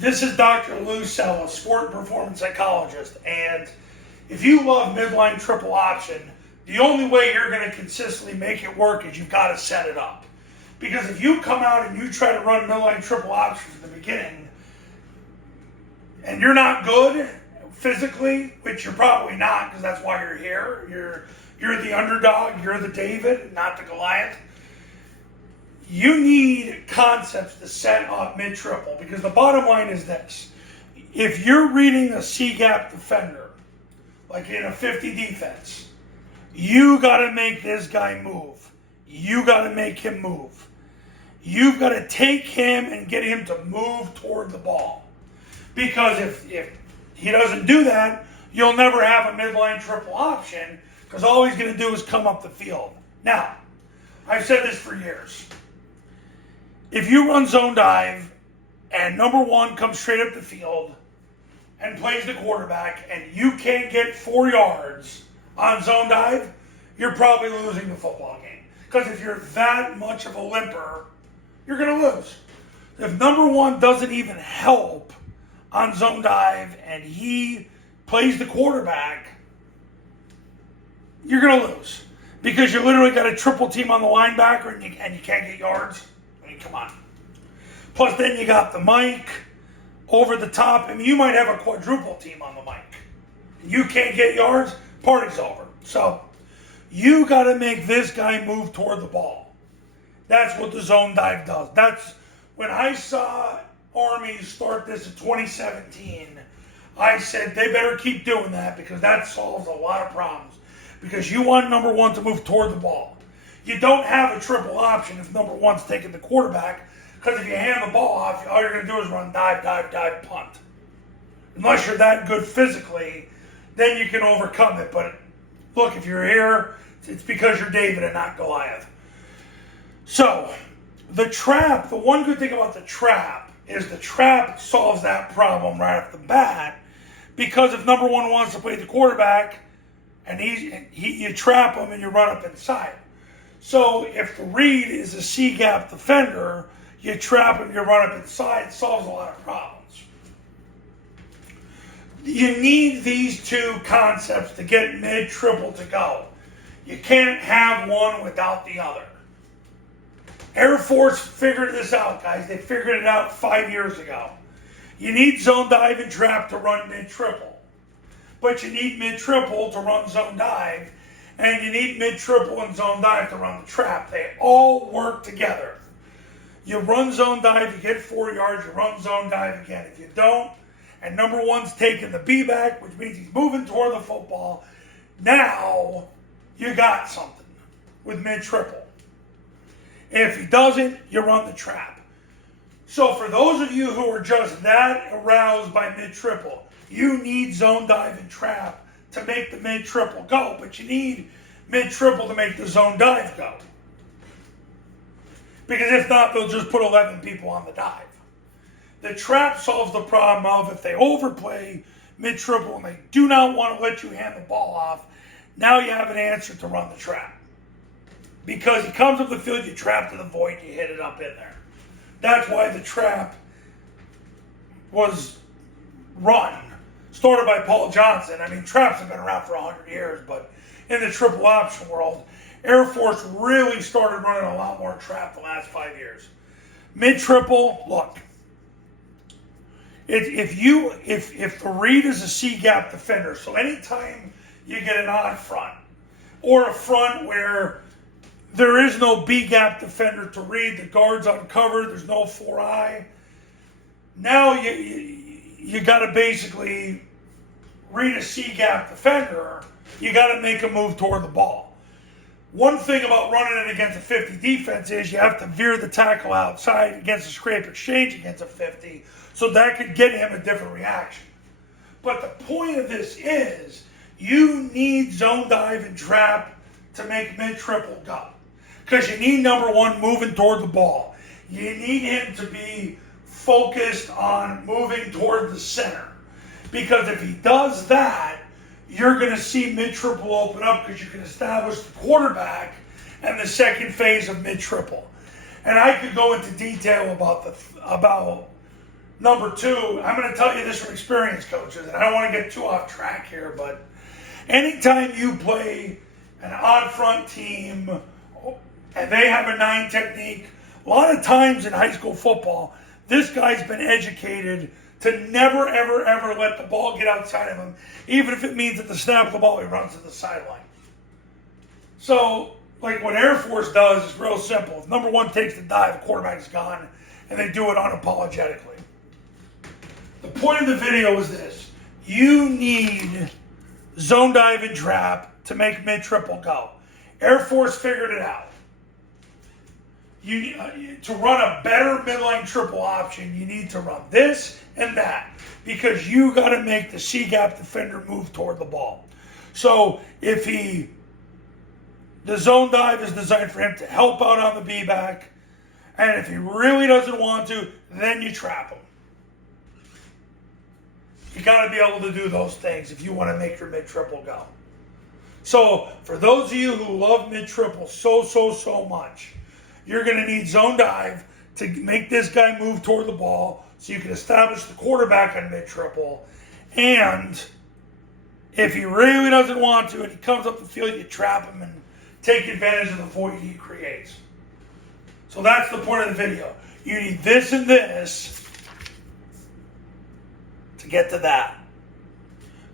This is Dr. Lou Sell, a sport and performance psychologist, and if you love midline triple option, the only way you're going to consistently make it work is you've got to set it up. Because if you come out and you try to run midline triple option at the beginning, and you're not good physically, which you're probably not because that's why you're here, you're the underdog, you're the David, not the Goliath. You need concepts to set up mid-triple, because the bottom line is this. If you're reading a C-gap defender, like in a 50 defense, you got to make this guy move. You got to make him move. You've got to take him and get him to move toward the ball. Because if he doesn't do that, you'll never have a midline triple option, because all he's going to do is come up the field. Now, I've said this for years. If you run zone dive and number one comes straight up the field and plays the quarterback and you can't get 4 yards on zone dive, you're probably losing the football game. Because if you're that much of a limper, you're going to lose. If number one doesn't even help on zone dive and he plays the quarterback, you're going to lose. Because you literally got a triple team on the linebacker and you can't get yards. Come on. Plus, then you got the mic over the top. I mean, you might have a quadruple team on the mic. You can't get yards, party's over. So, you got to make this guy move toward the ball. That's what the zone dive does. That's when I saw Army start this in 2017, I said they better keep doing that, because that solves a lot of problems. Because you want number one to move toward the ball. You don't have a triple option if number one's taking the quarterback, because if you hand the ball off, all you're going to do is run dive, dive, dive, punt. Unless you're that good physically, then you can overcome it. But look, if you're here, it's because you're David and not Goliath. So, the trap, the one good thing about the trap is the trap solves that problem right off the bat, because if number one wants to play the quarterback, and you trap him and you run up inside. So if the read is a C-gap defender, you trap him, you run up inside, it solves a lot of problems. You need these two concepts to get mid-triple to go. You can't have one without the other. Air Force figured this out, guys. They figured it out 5 years ago. You need zone dive and trap to run mid-triple. But you need mid-triple to run zone dive. And you need mid-triple and zone dive to run the trap. They all work together. You run zone dive, you get 4 yards, you run zone dive again. If you don't, and number one's taking the B-back, which means he's moving toward the football, now you got something with mid-triple. If he doesn't, you run the trap. So for those of you who are just that aroused by mid-triple, you need zone dive and trap to make the mid-triple go, but you need mid-triple to make the zone dive go. Because if not, they'll just put 11 people on the dive. The trap solves the problem of if they overplay mid-triple and they do not want to let you hand the ball off, now you have an answer to run the trap. Because he comes up the field, you trap to the void, you hit it up in there. That's why the trap was run. Started by Paul Johnson. I mean, traps have been around for 100 years, but in the triple option world, Air Force really started running a lot more trap the last 5 years. Mid-triple, look, if the read is a C-gap defender, so anytime you get an odd front, or a front where there is no B-gap defender to read, the guard's uncovered, there's no 4-eye, now you got to basically read a C-gap defender. You got to make a move toward the ball. One thing about running it against a 50 defense is you have to veer the tackle outside against a scrape exchange against a 50, so that could get him a different reaction. But the point of this is you need zone dive and trap to make mid-triple go. Because you need number one moving toward the ball. You need him to be focused on moving toward the center. Because if he does that, you're going to see mid-triple open up, because you can establish the quarterback and the second phase of mid-triple. And I could go into detail about Number two, I'm going to tell you this from experience, coaches, and I don't want to get too off track here, but anytime you play an odd front team and they have a 9 technique, a lot of times in high school football, this guy's been educated to never, ever, ever let the ball get outside of him, even if it means at the snap of the ball he runs to the sideline. So, like what Air Force does is real simple. If number one takes the dive, the quarterback is gone, and they do it unapologetically. The point of the video is this. You need zone dive and trap to make mid-triple go. Air Force figured it out. To run a better midline triple option, you need to run this and that because you got to make the C-gap defender move toward the ball. So if the zone dive is designed for him to help out on the B-back, and if he really doesn't want to, then you trap him. You got to be able to do those things if you want to make your mid-triple go. So for those of you who love mid-triple so much, you're going to need zone dive to make this guy move toward the ball so you can establish the quarterback on mid-triple. And if he really doesn't want to and he comes up the field, you trap him and take advantage of the void he creates. So that's the point of the video. You need this and this to get to that.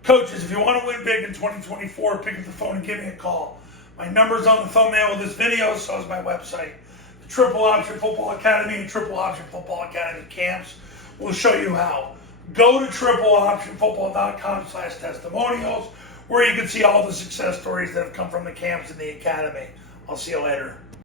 Coaches, if you want to win big in 2024, pick up the phone and give me a call. My number's on the thumbnail of this video, so is my website. The Triple Option Football Academy and Triple Option Football Academy camps will show you how. Go to tripleoptionfootball.com/testimonials, where you can see all the success stories that have come from the camps in the academy. I'll see you later.